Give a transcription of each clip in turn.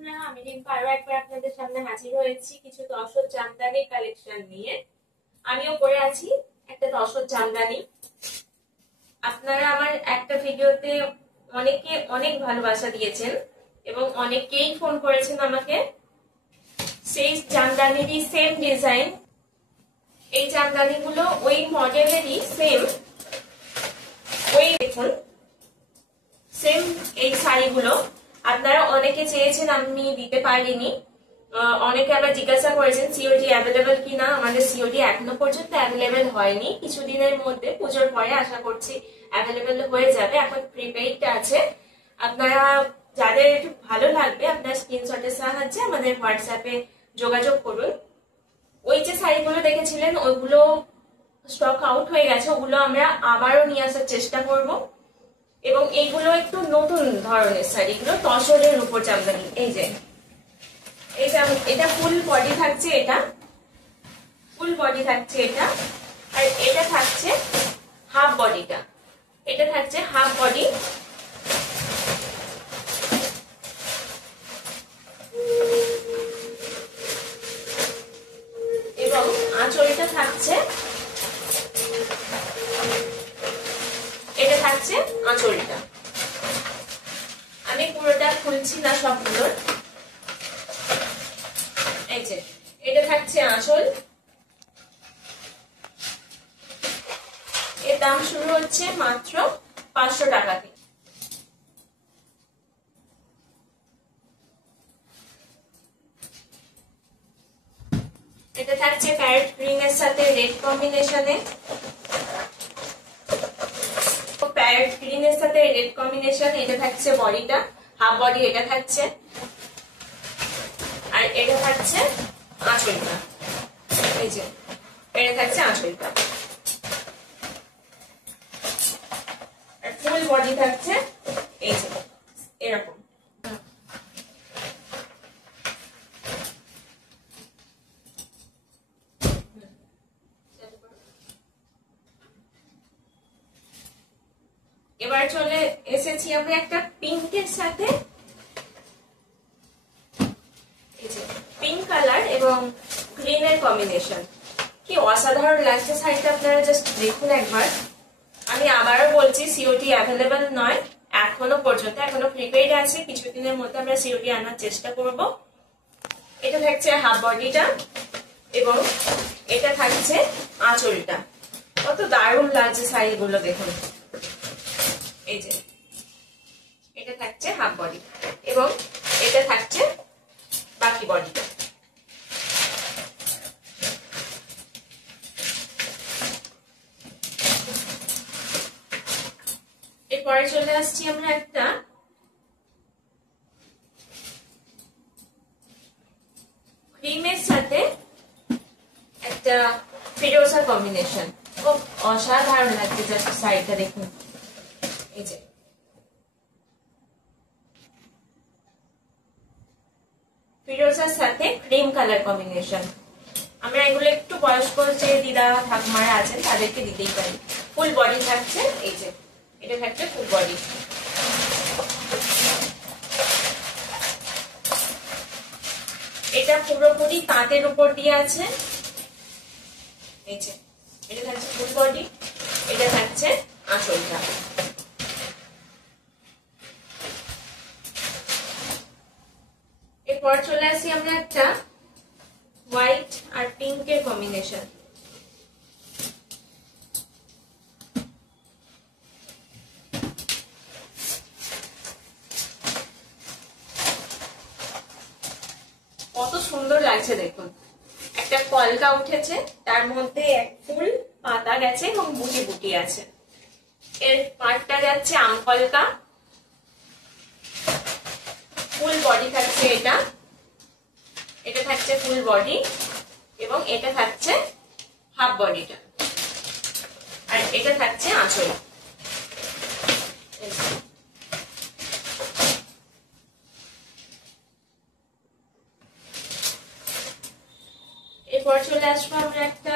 বন্ধুরা, আমি রিম্পা আরো একবার আপনাদের সামনে হাজির হয়েছি কিছু তসর জামদানি কালেকশন নিয়ে। আমিও পরে আছি একটা তসর জামদানি। আপনারা আমার একটা ভিডিওতে অনেকে অনেক ভালোবাসা দিয়েছেন এবং অনেকেই ফোন করেছেন আমাকে। সেই জামদানিরই সেম ডিজাইন, এই জামদানিগুলো ওই মডেলেরই সেম, ওই দেখুন সেম এই শাড়িগুলো আপনারা অনেকে চেয়েছেন, আমি দিতে পারিনি। অনেকে আবার জিজ্ঞাসা করেছেন সিওডি অ্যাভেলেবেল কিনা। আমাদের সিওডি এখনো পর্যন্ত অ্যাভেলেবেল হয়নি, কিছুদিনের মধ্যে পুজোর পরে আশা করছি অ্যাভেলেবেল হয়ে যাবে। এখন প্রিপেইড আছে। আপনারা যাদের একটু ভালো লাগবে আপনার স্ক্রিনশটের সাহায্যে আমাদের হোয়াটসঅ্যাপে যোগাযোগ করুন। ওই যে শাড়িগুলো দেখেছিলেন ওইগুলো স্টক আউট হয়ে গেছে, ওগুলো আমরা আবারও নিয়ে আসার চেষ্টা করব। এবং এইগুলো একটু নতুন ধরনের শাড়ি, এগুলো তসরের উপর জামদানি। এই যে এটা ফুল বডি থাকছে, এটা ফুল বডি থাকছে এটা, আর এটা থাকছে হাফ বডিটা। এটা থাকছে হাফ বডি, এবং আঁচলটা থাকছে, এটা থাকছে আঁচলটা। আমি পুরোটা খুলছি না সবগুলোর। এই যে এটা থাকছে আঁচল, এর দাম শুরু হচ্ছে মাত্র 500 টাকা থেকে। এটা থাকছে প্যারেট গ্রিনের সাথে রেড কম্বিনেশনে, প্যারেট গ্রিনের সাথে রেড কম্বিনেশন। এটা থাকছে বডিটা, হাফ বডি এটা থাকছে, আর এটা থাকছে আঁচলটা। এই যে এটা থাকছে আঁচলটা, আর ফুল বডি থাকছে এই যে এরকম। এবার চলে এসেছি আমরা একটা পিঙ্কের সাথে, পিঙ্ক কালার এবং গ্রিনের কম্বিনেশন। কি অসাধারণ লাগছে শাড়িটা, আপনারা জাস্ট দেখুন একবার। আমি আবারও বলছি সিওটি অ্যাভেলেবেল নয় এখনো পর্যন্ত, এখনো প্রিপেইড আছে। কিছুদিনের মধ্যে আমরা সিওটি আনার চেষ্টা করব। এটা থাকছে হাফ বডিটা এবং এটা থাকছে আঁচলটা। কত দারুণ লাগছে শাড়িগুলো দেখুন। এই যে এটা থাকছে হাফ বডি এবং এটা থাকছে বাকি বডিটা। এরপরে চলে আসছি আমরা একটা ক্রিমের সাথে একটা ফিরোজা কম্বিনেশন। খুব অসাধারণ লাগছে জাস্ট শাড়িটা দেখুন। এই যে ফিরোজার সাথে ক্রিম কালার কম্বিনেশন। আমরা এগুলো একটু বয়স্ক যে দিদা ঠাকুমারা আছেন তাদেরকে দিতেই পারি। ফুল বডি থাকছে, এই যে এটা থাকছে ফুল বডি। এটা পুরোপুরি তাঁতের উপর দিয়ে আছে। এই যে এটা থাকছে ফুল বডি, এটা থাকছে আঁচলটা। এরপর চলে আসি আমরা একটা হোয়াইট আর পিঙ্কের কম্বিনেশন। কত সুন্দর লাগছে দেখুন। একটা কলকা উঠেছে, তার মধ্যে এক ফুল পাতা গেছে এবং বুটি বুটি আছে। এর পাটটা যাচ্ছে আম কলকা, ফুল বডি থাকছে এটা, এটা থাকছে ফুল বডি এবং এটা থাকছে হাফ বডিটা, আর এটা থাকছে আঁচল। এরপর চলে আসবো আমরা একটা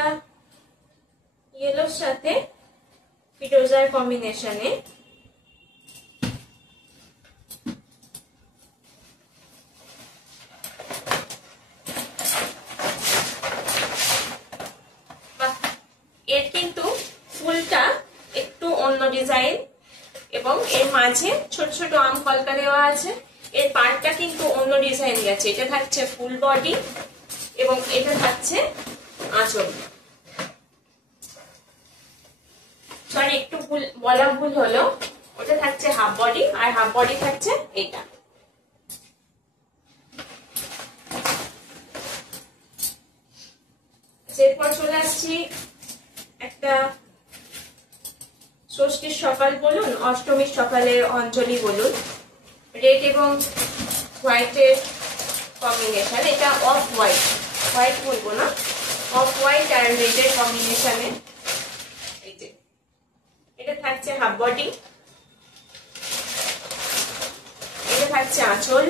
ইয়েলোর সাথে ফিরোজার কম্বিনেশনে। ডিজাইন এবং এর মাঝে ছোট ছোট আম কলকা দেওয়া আছে। এর পার্টটা কিন্তু অন্য ডিজাইন গেছে। এটা থাকছে ফুল বডি এবং এটা থাকছে আঁচল। সরি, একটু ভুল হলো, ওটা থাকছে হাফ বডি আর হাফ বডি থাকছে এটা। এরপর চলে আসছি একটা ষষ্ঠীর সকাল বলুন, অষ্টমীর সকালের অঞ্জলি বলুন, রেড এবং হোয়াইটের কম্বিনেশন। এটা অফ হোয়াইট, হোয়াইট বলবো না, অফ হোয়াইট আর রেডের কম্বিনেশনে। এই যে এটা থাকছে হাফ বডি, এটা থাকছে আঁচল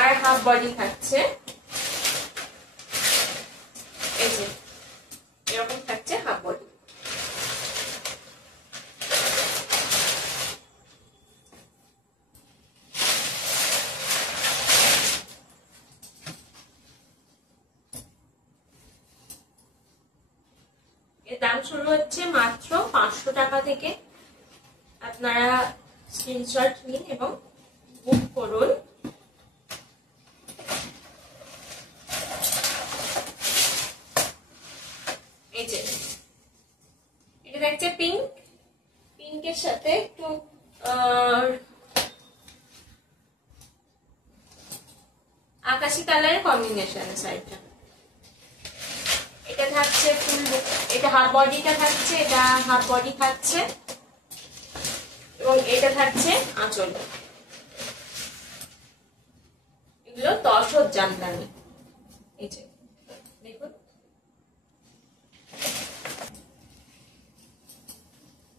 আর হাফ বডি থাকছে এই যে এরকম থাকছে হাফ বডি। এর দাম শুরু হচ্ছে মাত্র 500 টাকা থেকে। আপনারা স্ক্রিনশট নিন এবং বুক করুন। এই যে এটা দেখছে পিঙ্ক, পিঙ্কের সাথে একটু আকাশি কালারের কম্বিনেশন সাইডটা। এটা থাকছে ফুল, এটা হাফ বডিটা থাকছে, এটা হাফ বডি থাকছে এবং এটা থাকছে আঁচল। এগুলো তসর জামদানি। এই যে দেখুন,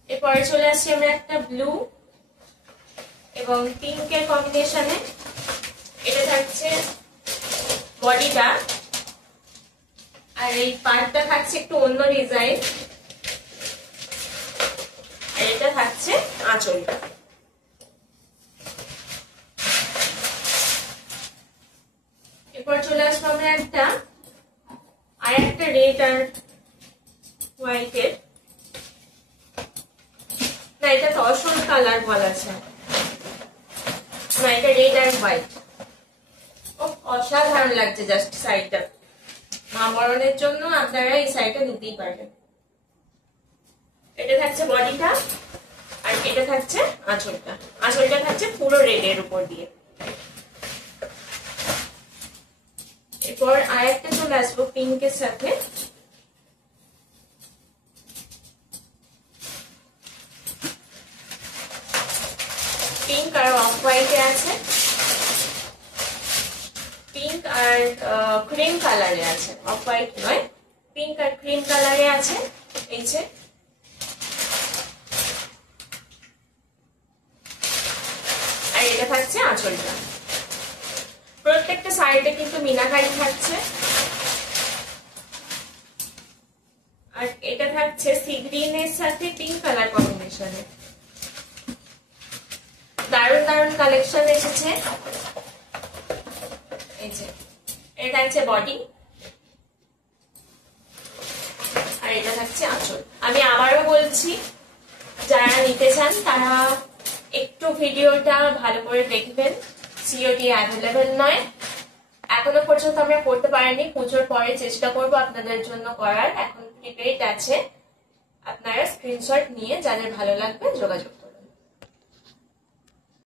এরপরে চলে আসছি আমরা একটা ব্লু এবং পিঙ্কের কম্বিনেশনে। এটা থাকছে বডিটা আর এই পার্টটা থাকছে একটু অন্য ডিজাইন আর এটা থাকছে আঁচলটা। এরপর চলে আসবো আমরা একটা রেড আর হোয়াইটের, না এটা তো তসর কালার বলা আছে না, এটা রেড আর হোয়াইট। অসাধারণ লাগছে জাস্ট শাড়িটা। মা বরণের জন্য আপনারা এই শাড়িটা নিতেই পারবেন। এটা থাকছে বডিটা আর এটা থাকছে আঁচলটা। আঁচলটা থাকছে পুরো রেডের উপর দিয়ে। এরপর আর একটা চলে আসবো পিঙ্কের সাথে। পিঙ্ক আর অফ হোয়াইটে আছে, পিঙ্ক আর ক্রিম কালারে আছে, অফ হোয়াইট নয়, পিঙ্ক আর ক্রিম কালারে আছে। এই যে আর এটা থাকছে আঁচলটা। প্রত্যেকটা সাইডে কিন্তু মিনাকারি থাকছে আর এটা থাকছে সি গ্রিনের সাথে পিঙ্ক কালার কম্বিনেশনে। দারুণ দারুণ কালেকশন এসেছে। এই যে এটা থাকছে বডি আর এটা থাকছে আঁচল। আমি আবারও বলছি, যারা নিতে চান তারা একটু ভিডিওটা ভালো করে দেখবেন। সিওডি অ্যাভেলেবেল নয়, এখনো পর্যন্ত আমরা করতে পারিনি। পুজোর পরে চেষ্টা করব আপনাদের জন্য করার। এখন প্রিপেইড আছে, আপনারা স্ক্রিনশট নিয়ে যাদের ভালো লাগবে যোগাযোগ